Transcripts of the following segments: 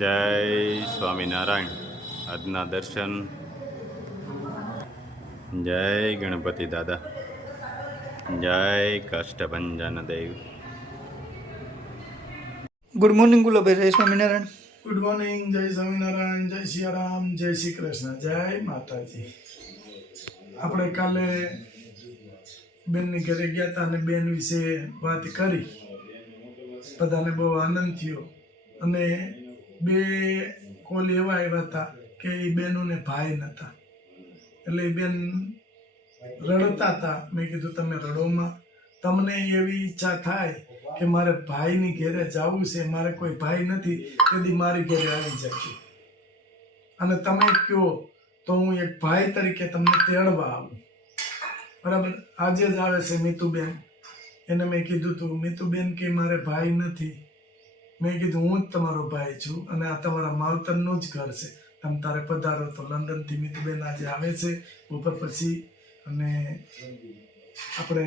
જય સ્વામિનારાયણ. આજના દર્શન. જય ગણપતિ દાદા. જય કાષ્ટભંજન દેવ. Good morning Gulabbhai. જય સ્વામિનારાયણ. Good morning. જય સ્વામિનારાયણ. જય સિયારામ. જય શ્રી કૃષ્ણ. જય માતાજી. આપણે કાલે બેનની ઘરે ગયા હતા અને બેન વિશે વાત કરી. બધાને બહુ આનંદ થયો અને બે કોલ એવા આવ્યા હતા કે એ બેનોને ભાઈ નહોતા, એટલે એ બેન રડતા હતા. મેં કીધું તમે રડોમાં, તમને એવી ઈચ્છા થાય કે મારે ભાઈની ઘેરે જવું છે, મારે કોઈ ભાઈ નથી, તેથી મારી ઘેરે આવી જાય અને તમે કહો તો હું એક ભાઈ તરીકે તમને તેડવા આવું. બરાબર. આજે જ આવે છે મીતુબેન. એને મેં કીધું તું, મીતુબેન કે મારે ભાઈ નથી. મેં કીધું હું જ તમારો ભાઈ છું અને આ તમારા માવતરનું જ ઘર છે, તમે તારે પધારો. તો લંડનથી મીતુબેન આજે આવે છે બપોર પછી, અને આપણે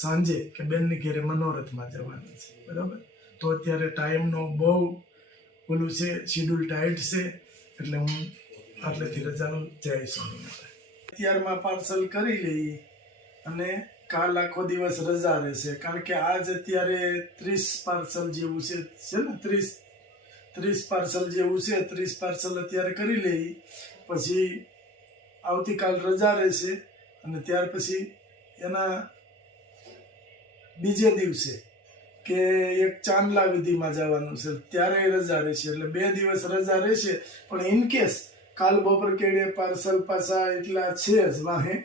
સાંજે કે બેનની ઘેરે મનોરથમાં જવાનું છે. બરાબર. તો અત્યારે ટાઈમનો બહુ ઓલું છે, શિડ્યુલ ટાઈટ છે, એટલે હું આટલેથી રજાનું જય સ્વામિનારાયણ. અત્યારમાં પાર્સલ કરી લઈએ અને કાલ આખો દિવસ રજા રહેશે, કારણ કે આજ અત્યારે 30 પાર્સલ જેવું છે ને 30 પાર્સલ જેવું છે. 30 પાર્સલ અત્યારે કરી લઈએ, પછી આવતીકાલ રજા રહેશે અને ત્યાર પછી એના બીજે દિવસે કે એક ચાંદલા વિધિમાં જવાનું છે, ત્યારે રજા રહેશે. એટલે 2 દિવસ રજા રહેશે. પણ ઇનકેસ કાલ બપોર કેડે પાર્સલ પાછા એટલા છે જ વાહે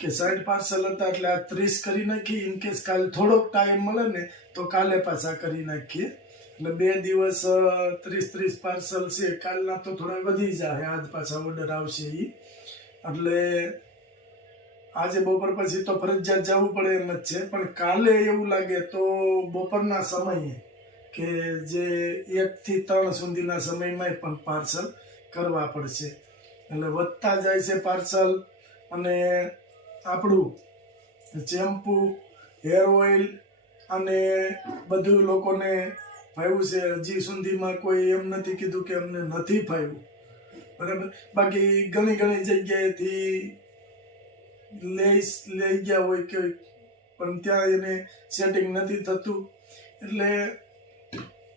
કે 60 પાર્સલ હતા, એટલે આ 30 કરી નાખીએ. ઇનકેસ કાલે થોડોક ટાઈમ મળે ને તો કાલે પાછા કરી નાખીએ. એટલે 2 દિવસ 30 પાર્સલ છે. કાલના તો થોડા વધી જાય, આજ પાછા ઓર્ડર આવશે એ. એટલે આજે બપોર પછી તો ફરજિયાત જવું પડે એમ જ છે. પણ કાલે એવું લાગે તો બપોરના સમયે કે જે 1 થી 3 સુધીના સમયમાં પણ પાર્સલ કરવા પડશે. એટલે વધતા જાય છે પાર્સલ. અને આપણું શેમ્પુ, હેર ઓઇલ અને બધું લોકોને ફાવ્યું છે. હજી સુધીમાં કોઈ એમ નથી કીધું કે અમને નથી ફાવ્યું. બરાબર. બાકી ઘણી જગ્યાએથી લઈ ગયા હોય કે, પણ ત્યાં એને સેટિંગ નથી થતું. એટલે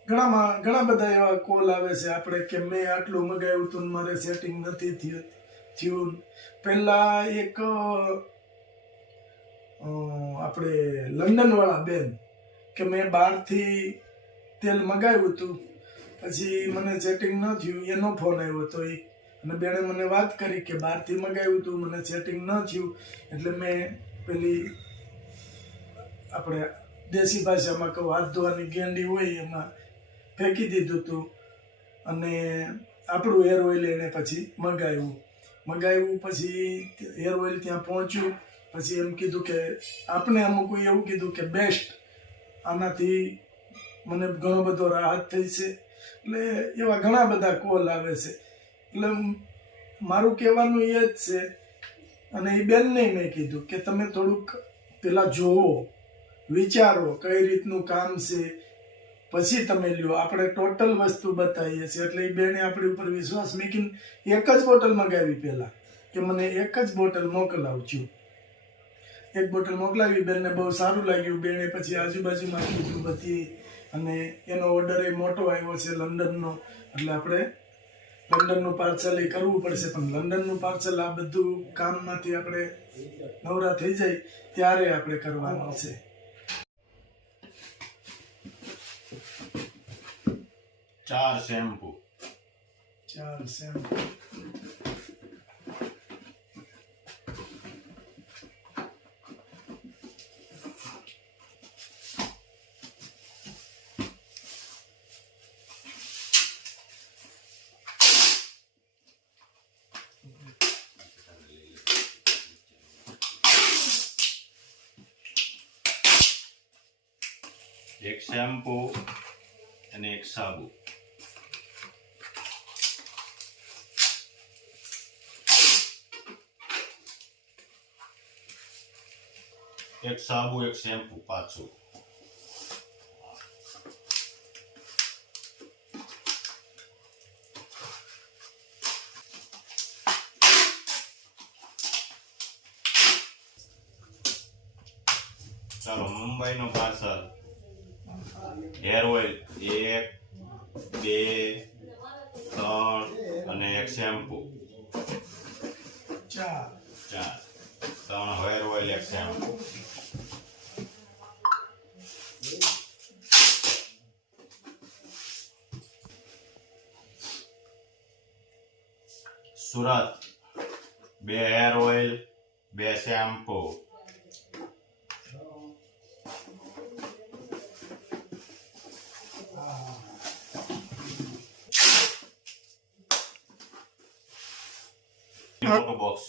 ઘણા બધા એવા કોલ આવે છે આપણે કે મેં આટલું મગાવ્યું હતું મારે સેટિંગ નથી થયું. પહેલા એક આપણે લંડન વાળા બેન કે મેં બહારથી તેલ મગાવ્યું હતું, પછી મને સેટિંગ ન થયું, એનો ફોન આવ્યો હતો. અને બેને મને વાત કરી કે બહારથી મગાવ્યું હતું, મને સેટિંગ ન થયું, એટલે મેં પેલી આપણે દેશી ભાષામાં કહું હાથ ધોવાની ગેંડી હોય એમાં ફેંકી દીધું હતું. અને આપણું હેર ઓઇલ એને પછી મગાવ્યું. પછી હેર ઓઇલ ત્યાં પહોંચ્યું. પછી એમ કીધું કે આપણે અમુક એવું કીધું કે બેસ્ટ, આનાથી મને ઘણો બધો રાહત થઈ છે. એટલે એવા ઘણા બધા કોલ આવે છે. એટલે મારું કહેવાનું એ જ છે, અને એ બેનને મેં કીધું કે તમે થોડુંક પેલા જોવો, વિચારો કઈ રીતનું કામ છે, પછી તમે લ્યો. આપણે ટોટલ વસ્તુ બતાવીએ છીએ. એટલે એ બેને આપણી ઉપર વિશ્વાસ મૂકીને એક જ બોટલ મગાવી. પહેલા કે મને એક જ બોટલ મોકલાવજો. એક બોટલ મોકલાવી. બેનને બહુ સારું લાગ્યું. બેને પછી આજુબાજુમાં કીધું બધી, અને એનો ઓર્ડર એ મોટો આવ્યો છે લંડનનો. એટલે આપણે લંડનનું પાર્સલ એ કરવું પડશે. પણ લંડનનું પાર્સલ આ બધું કામમાંથી આપણે નવરા થઈ જાય ત્યારે આપણે કરવાનું છે. ચાર શેમ્પુ. એક શેમ્પુ અને એક સાબુ. એક સાબુ, એક શેમ્પુ પાછું. ચાલો મુંબઈનો પાર્સલ હેર ઓઇલ 1 2 3 અને એક શેમ્પુ 4 3 હેર ઓઇલ એક shampoo Surat 2 hair oil 2 shampoo box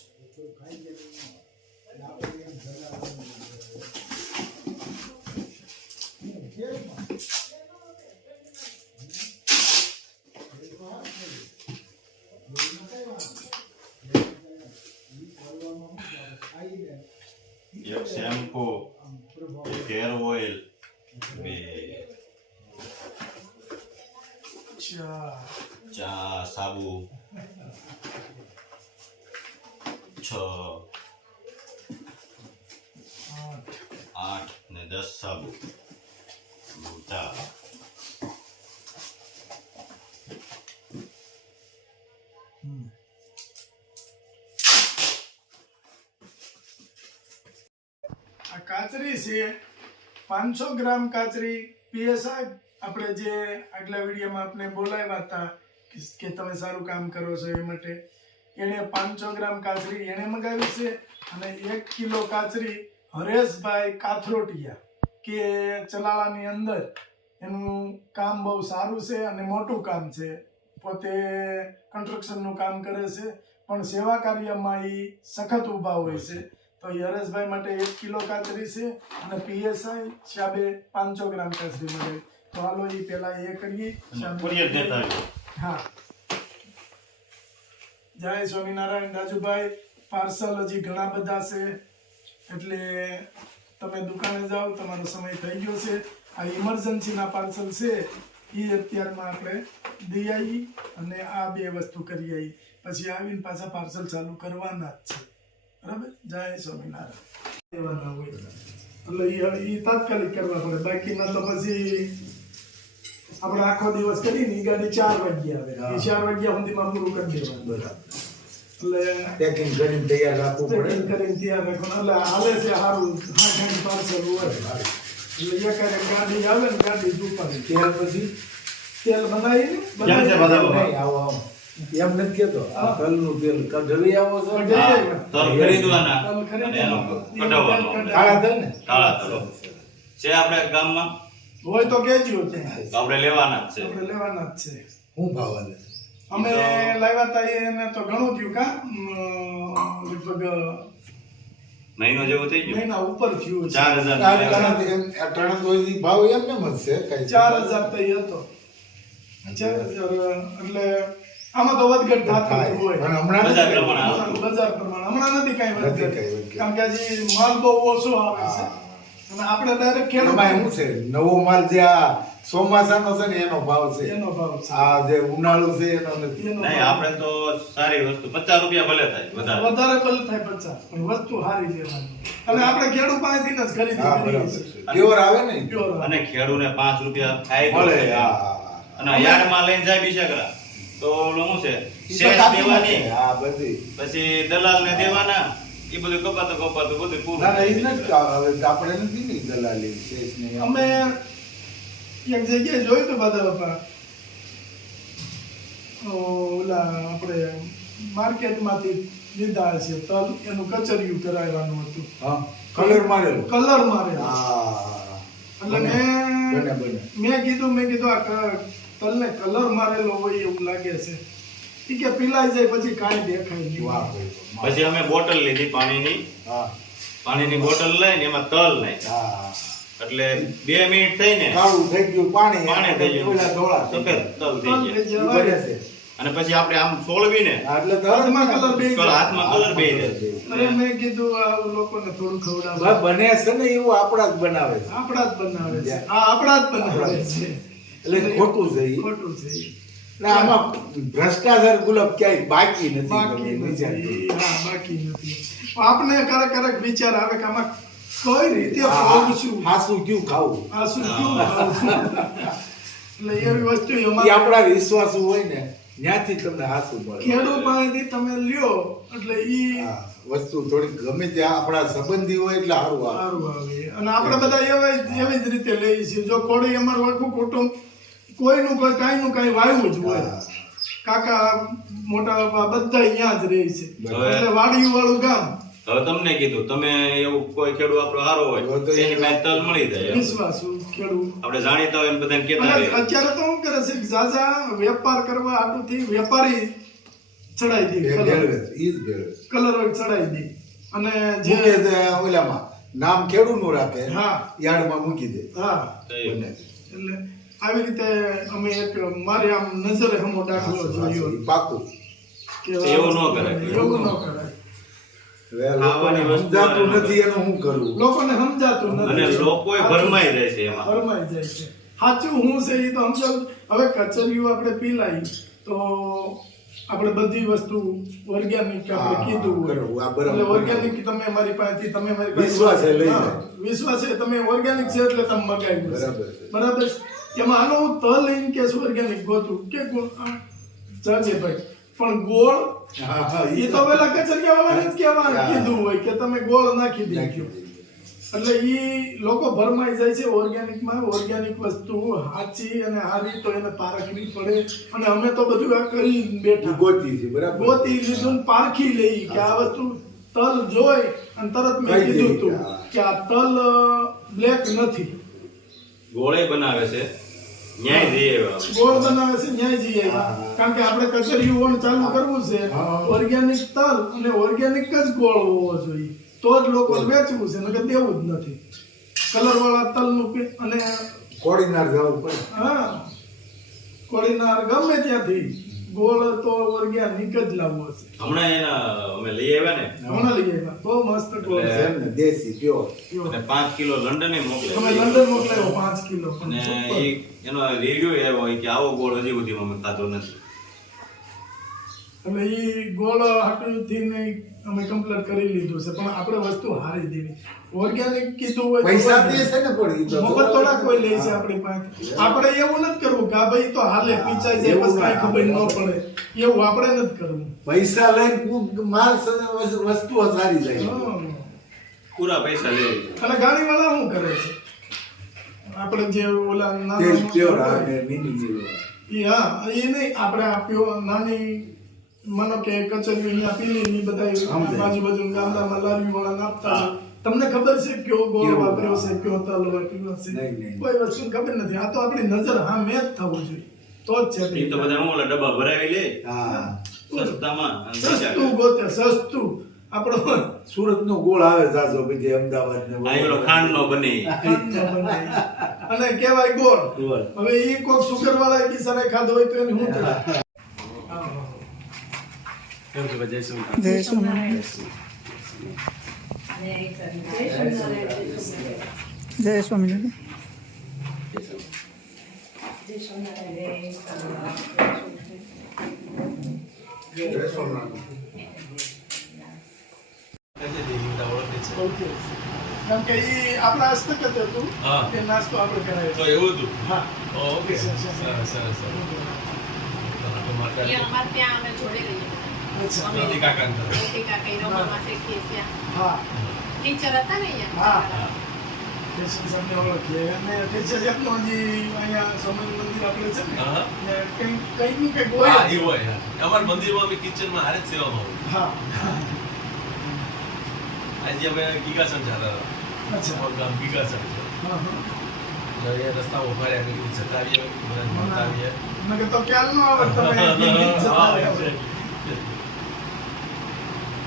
એક શેમ્પુ એક હેર ઓઇલ 2 ચા સાબુ 6 8 ને 10 સાબુ ચા આ કાચરી છે 500 ગ્રામ કાચરી પીએસઆઈ આપણે જે આગલા વિડીયોમાં આપણે બોલાવ્યા હતા કે તમે સારું કામ કરો છો એ માટે એને 500 ગ્રામ કાચરી એને મંગાવી છે અને 1 કિલો કાચરી હરેશભાઈ કાથરોટિયા કે ચલાલાની અંદર એનું કામ બહુ સારું છે અને મોટું કામ છે પોતે કન્સ્ટ્રક્શનનું કામ કરે છે પણ સેવા કાર્યમાં એ સખત ઊભા હોય છે તો હરેશભાઈ માટે 1 કિલો કાચરી છે અને પીએસઆઈ શાબે 500 ગ્રામ કાચરી મળે તો હાલો એ પેલા એ કરીએ કુરિયર દેતા આવ્યો હા જય સ્વામિનારાયણ રાજુભાઈ પાર્સલ હજી ઘણા બધા છે એટલે તમે દુકાને જાઓ તમારો સમય થઈ ગયો છે આ ઇમરજન્સીના પાર્સલ છે એ અત્યારમાં આપણે દઈ આવી અને આ 2 વસ્તુ કરી આવી પછી આવીને પાછા પાર્સલ ચાલુ કરવાના જ છે બરાબર જય સ્વામિનારાયણ એવાના હોય એટલે એ તાત્કાલિક કરવા પડે બાકીના તો પછી આપણે આખો દિવસ કરીને ઈ ગાડી 4 વાગ્યે આવે એ 4 વાગ્યા સુધીમાં પૂરું કરી દેવાનું એટલે પેકિંગ કરીને તૈયાર રાખવું પડે પેકિંગ કરીને તૈયાર રાખવાનું એટલે હાલે છે સારું હાથ પાર્સલ હોય એટલે એકારે ગાડી આવે ને ગાડી દુપારી ત્યાર પછી તેલ બનાવીને કેમ છે બતાવો નહીં આવો આવો એમ નથી કેતો આ તલનું તેલ કઢવી આવો છો તલ ખરીદવાના તલ ખરીદવાના. અને એનો કઢાવવાનો કાળા તલ ને કાળા તલો છે આપણે ગામમાં હોય તો કેજો ત્યાં તો આપણે લેવાના જ છે આપણે લેવાના જ છે હું ભાવ આલે અમે લાવ્યા હતા એને તો ઘણું થયું કા લગભગ મહિનો જેવું થઈ ગયું મહિના ઉપર થયું છે 4000 અટાણા તો હજી ભાવ એમને જ છે કઈ 4000 તો એ હતો 4000 એટલે આમાં તો વધઘટ થતી હોય પણ હમણાં બજાર પ્રમાણે આવે. બજાર પ્રમાણે હમણાં નથી કઈ નથી વધઘટ કાંઈ વધઘટ. કારણ કે હજી માલ બહુ ઓછો આવે છે અને આપણે ડાયરેક્ટ એમાં ખેડૂત શું છે નવો માલ જે આ ચોમાસાનો છે ને એનો ભાવ છે એનો ભાવ છે આ જે ઉનાળુ છે એનો નથી એનો નહીં ભાવ. આપણે તો સારી વસ્તુ 50 રૂપિયા ભલે થાય વધારે વધારે બલ થાય 50 પણ વસ્તુ સારી લેવાની અને આપણે ખેડૂત પાસેથી જ ખરીદી હા કરીએ બરાબર છીએ. પ્યોર આવે ને Pure આવે. અને ખેડૂને 5 રૂપિયા થાય તો મળે છે. હા અને યાર્ડમાં લઈને જાય બિચારા તો ઓલું શું છે ઈ તો શેષ કાપી દેવાની નાખે. હા બધી પછી દલાલને દેવાના એ બધું કપાતું બધું પૂરું ના ના એ થઈ નથી જાય. હવે આપણે નથી ની દલાલી શેષ ને અમે એક જગ્યાએ જોયું હતું બધા બાપા ઓલા આપણે માર્કેટમાંથી લીધા છે તલ એનું કચરિયું કરાવવાનું હતું હા કલર મારેલો કલર મારેલો હા એટલે બને બને મેં કીધું આ તલને કલર મારેલો હોય એવું લાગે છે ઈ કે પીલાઈ જાય પછી કાંઈ દેખાય નહીં વાહ ભાઈ વાહ. પછી અમે બોટલ લીધી હા પાણીની બોટલ લઈને એમાં તલ નાખ્યા હા એટલે 2 મિનિટ થઈને કાળું થઈ ગયું પાણી પાણી થઈ ગયું ઓલા ધોળા થઈ સફેદ તલ થઈ તલ થઈ ગયા ગયા. ઈ જાય. બને છે. અને પછી આપણે આમ સોળવીને હા, એટલે હાથમાં colour બેસી જાય. હાથમાં કલર બેસી જાય અરે મેં કીધું આ લોકોને થોડું ખવડાવ ભાઈ બને છે ને એવું આપણા જ બનાવે છે આપણા જ બનાવે છે હા આપણા જ બનાવે છે એટલે ખોટું છે ઈ. ખોટું છે ઈ. એટલે આમાં ભ્રષ્ટાચાર ગુલાબ ક્યાંય બાકી નથી બાકી તમે વિચાર કરો. નથી હા બાકી નથી આપને ક્યારેક વિચાર આવે કે આમાં કઈ રીતે પહોંચશું હાસું ક્યું ખાવું આ શું કેવું એટલે એવી વસ્તુ એ અમારે આપણા વિશ્વાસુ હોય ને ત્યાંથી તમને હાસું મળે ખેડૂત પાસેથી તમે લ્યો એટલે ઈ હા, વસ્તુ થોડી ગમે ત્યાં આપણા સંબંધી હોય એટલે સારું આવે સારું આવે અને આપણે બધા એવી જ રીતે લઈએ છીએ જો કોળી અમારું આખું કુટુંબ કોઈનું કોઈ કાંઈનું કાંઈ વાવ્યું જ હોય હા. કાકા મોટા બાપા બધા અહીંયા જ રહે છે હવે- એટલે વાડિયું વાળું ગામ હવે તમને કીધું તમે એવું કોઈ ખેડૂત આપણો સારો હોય હવે તો એની પાસે તલ મળી જાય એમ. વિશ્વાસુ ખેડૂત આપણે જાણીતા હોય ને બધાને કહેતા અને રહીએ. અત્યારે તો શું કરે છે કે ઝાઝા વેપાર કરવા આટુથી વેપારી ચડાઈ દે એ ભેળવે છે, ઈ જ ભેળવે છે. કલર ચડાઈ દે અને જે મૂકે તે ઓલામાં નામ ખેડૂતનું રાખે હા. યાર્ડમાં મૂકી દે હા બંને. એટલે આવી રીતે અમે એક મારી આમ નજરે હમો દાખલો જોયો ઈ પાકું કે એવું ન કરાય. એવું ન કરાય હવે ખાવાની લોકોને વસ્તુ સમજાતું આવે. નથી એનું શું કરવું લોકોને સમજાતું અને નથી લોકોએ ભરમાઈ જાય છે એમાં ફરમાઈ જાય છે સાચું હું છે એ તો સમજાવું હવે કચરિયું આપણે પીલાઈ તો આપણે બધી વસ્તુ ઓર્ગેનિક આપણે હા, કીધું હોય બરાબર, આ બરાબર. એટલે ઓર્ગેનિક તમે મારી પાસેથી તમે મારી પાસે વિશ્વાસે લઈ હા, જાય. વિશ્વાસે તમે ઓર્ગેનિક છે એટલે તમે મગાવ્યું છે. બરાબર છે. બરાબર છે. એમાં હાલો હું તલ લઈને કે ઓર્ગેનિક ગોતું કે ગોળ જાજે ભાઈ પણ ગોળ હા, હા, એ ઈ તો પેલા કચરિયા વાળાને જ કહેવા હા. કીધું હોય કે તમે ગોળ નાખી દેજો નાખી દઈએ. એટલે ઈ લોકો ભરમાઈ જાય છે ઓર્ગેનિકમાં ઓર્ગેનિક વસ્તુ સાચી અને સારી તો એને પારખવી પડે અને અમે તો બધું આ કરી ઈ બેઠા ગોતી છે, બરાબર. ગોતી લીધું ને પારખી લઈ કે આ વસ્તુ તલ જોઈ અને તરત મેં કહી કીધું દઈએ તું કે કે આ તલ બ્લેક નથી ગોળે બનાવે છે ન્યાય જઈએ હવે આપણે. ગોળ બનાવે છે ન્યાય જઈએ કારણ કે આપણે કચરિયું ઓણ ચાલુ કરવું છે હા. ઓર્ગેનિક તલ અને ઓર્ગેનિક જ ગોળ હોવો જોઈએ તો જ લોકો વેચવું છે નકર દેવું જ નથી કલર વાળા તલનું અને કોડીનાર જવું પડે. હા કોળીનાર ગમે ત્યાંથી ગોળ તો ઓર્ગેનિક જ લાવવો છે હમણાં એના અમે લઈ આવ્યા ને હમણાં લઈ આવ્યા બહુ મસ્ત ગોળ છે એમ ને, દેશી પ્યોર. અને 5 કિલો લંડન તમે મોકલે લંડન મોકલાયો 5 કિલો અને પણ ઈ એનો રિવ્યુ એવો હોય કે આવો ગોળ હજી સુધી અમે ખાધો નથી. એટલે ઈ ગોળ હાટુથી ને અમે કમ્પ્લીટ કરી લીધું છે પણ આપણે વસ્તુ હારી દેવી ઓર્ગેનિક કીધું હોય તો પૈસા કોઈ દે છે ને પણ ઈ તો મફત થોડા કોઈ લે છે આપણી પાસે આપણે એવું નથી કરવું કે આ ભાઈ તો હાલે પીચાઈ જાય એવું બસ કાંઈ ખબર ન પડે એવું આપણે નથી કરવું પૈસા લઈને માલ વસ્તુ સારી જાય. હા. પૂરા પૈસા લે અને ગાડી વાળા શું કરે છે આપણે જે ઓલા તેલ નાના પ્યોર આવે ને નીની નીની. ઈ હા એ નહીં આપણે આપ્યો નાની માનો કે કચરિયું અહીંયા પીલી ની બધા સમજાય. બાજુ ગામડામાં લારી વાળા નાખતા હોય. તમને ખબર છે કયો ગોળ કેવો વાપર્યો છે કયો તલ વાપર્યો છે નહીં, નહીં. કોઈ વસ્તુ ખબર નથી આ તો આપણી નજર હા મેં જ થવું જોઈએ તો જ છે ઈ તો બધા હું ઓલા ડબ્બા ભરાવી લે હા, સસ્તામાં અને બીજા સસ્તું ગોતે સસ્તું આપણો સુરતનો ગોળ આવે જાજો પછી અમદાવાદ ને આ એલો ખાંડનો બને ખાંડનો બનાવી. અને કહેવાય ગોળ ગોળ. હવે ઈ કોક સુગર વાળા બિચારાએ ખાધો હોય તો એને શું થાય જય સ્વામિનારાયણ જય સ્વામિનારાયણ ઓકે. કેમ કે ઈ આપણા હસ્તક જ હતું હા. કે નાસ્તો આપણે કરાવ્યો તો એવું હતું હા ઓકે સરસ, સરસ સરસ. સરસ એ અમારે ત્યાં અમે જોડે રહીએ. અચ્છા મોતી કાકા ને ઘરે. મોટી કાકા રમવામાં શીખીએ ત્યાં. હા ટીચર હતા ને હા. અહીંયા. કેશવ સાહેબને ઓળખીએ અને કેશવ સાહેબનો હજી અહીંયા સ્વામી મંદિર આપણે છે ને હા. ત્યાં કંઈક નું કંઈક હોય હા જ. એ હોય હા. અમારા મંદિરમાં અમે કિચનમાં હારે જ સેવામાં હોય હા આજે અમે ગીગાસન જતા હતા અચ્છા અમારું ગામ ગીગાસન છે હા હા એટલે એ રસ્તા ઉભા રહ્યા કીધું જતા આવીએ બધા મળતા આવીએ નકર તો ખ્યાલ ન આવે તમે દિલ્હી જતા હા, રહ્યા છે. હોય.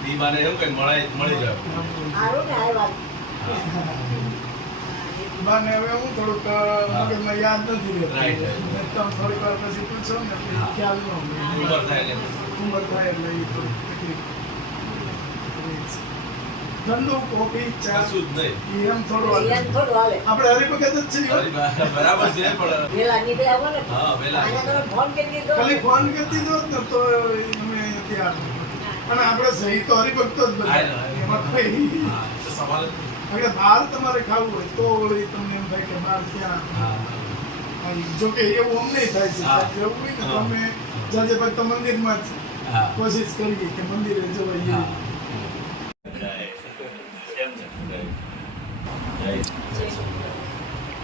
ઈ બાને એવું કઈ મળી જાય બાને હવે હું થોડુંક મગજમાં યાદ નથી રહેતું. Right. તમે થોડીક વાર પછી પૂછો ને એટલે હા. ખ્યાલ ન આવે. ઉંમર થાય એટલે ઉંમર થાય એટલે એ થોડીક તકલીફ રહે છે. ઠંડુ કોફી ચા કશું જ નહીં એ એમ થોડું હાલે. આપણે હરિભગત જ છીએ હો. બરાબર છે પણ હા વેલા ખાલી ફોન કરી દીધો જ ને તો અમે ત્યાં અને આપણે સહી તો હરિભક્તો જ બધા હા, એમાં કઈ હા, તો સવાલ જ નહીં. અગર બહાર તમારે ખાવું હોય તો વળી તમને એમ થાય કે બહાર ત્યાં જો કે એવું અમને થાય છે હા. એવું હોય ને તો અમે જાજે ભક્ત મંદિરમાં જ હા કોશિશ કરીએ કે મંદિરે જવાય હા.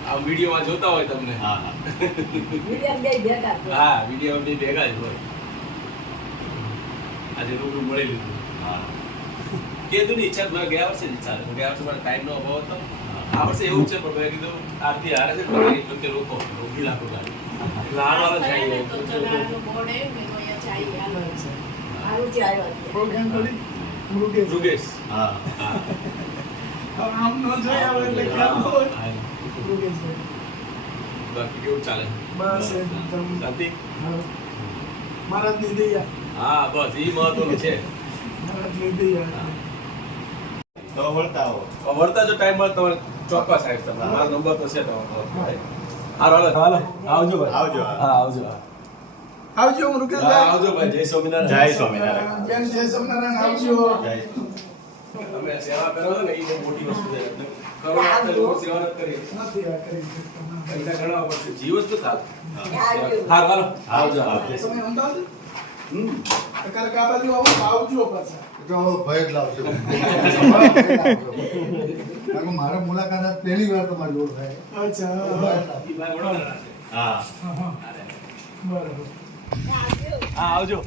આ વિડીયોમાં જોતા હોય તમને હા હા હા વિડીયો બે ભેગા જ હોય આજે રૂબરૂ મળી લીધું હા કીધું ની ઈચ્છા મારે ગયા વર્ષે જ ઈચ્છા હતી. ગયા વર્ષે મારે ટાઈમનો અભાવ હતો. આ વર્ષે એવું છે પણ મેં કીધું આરતી હારે છે પણ એ વખતે લોકો રોકી રાખો ગાડી એટલે હારવાર જ થાય ને તો જાય. ચલાનું બોર્ડ આવ્યું ને તો અહીંયા જઈએ હાલો. ઓળખાણ કરી મૃગેશ. મૃગેશ. હા હા. હવે આમ ન જોયા હોય એટલે ખ્યાલ ન હોય હા. મૃગેશભાઈ. બાકી કેવું ચાલે બસ એકદમ શાંતિ? હા. મહારાજની દયા હા બસ એ મહત્વનું છે. મહારાજની દયા તો વળતા આવો વળતા જો ટાઈમ મળે તમારે ચોક્કસ આવીશ તમને. મારો નંબર તો છે તમારો. હાલો હાલો આવજો ભાઈ. આવજો. હા આવજો. આવજો હા મૃગેશભાઈ. આવજો ભાઈ. જય સ્વામિનારાયણ. જય સ્વામિનારાયણ. બેન જય સ્વામિનારાયણ આવજો. જય તમે સેવા કરો છો ને એ બહુ મોટી વસ્તુ છે. કરો આપણે લોકો સેવા નથી કરીએ. નથી આ કરી શકતા. પૈસા ગણવા પડશે. જીવ જ તો થાય. હા હાલો આવજો. આવજો. તમે અમદાવાદ અત્યારે આ બાજુ આવો તો આવજો પાછા. ભય જ લાવશે મારે મુલાકાત પહેલી વાર તમારી જોડ થાય અચ્છા ઈ ભાઈ વડોદરા છે. હા હા, હા. બરાબર હા આવજો.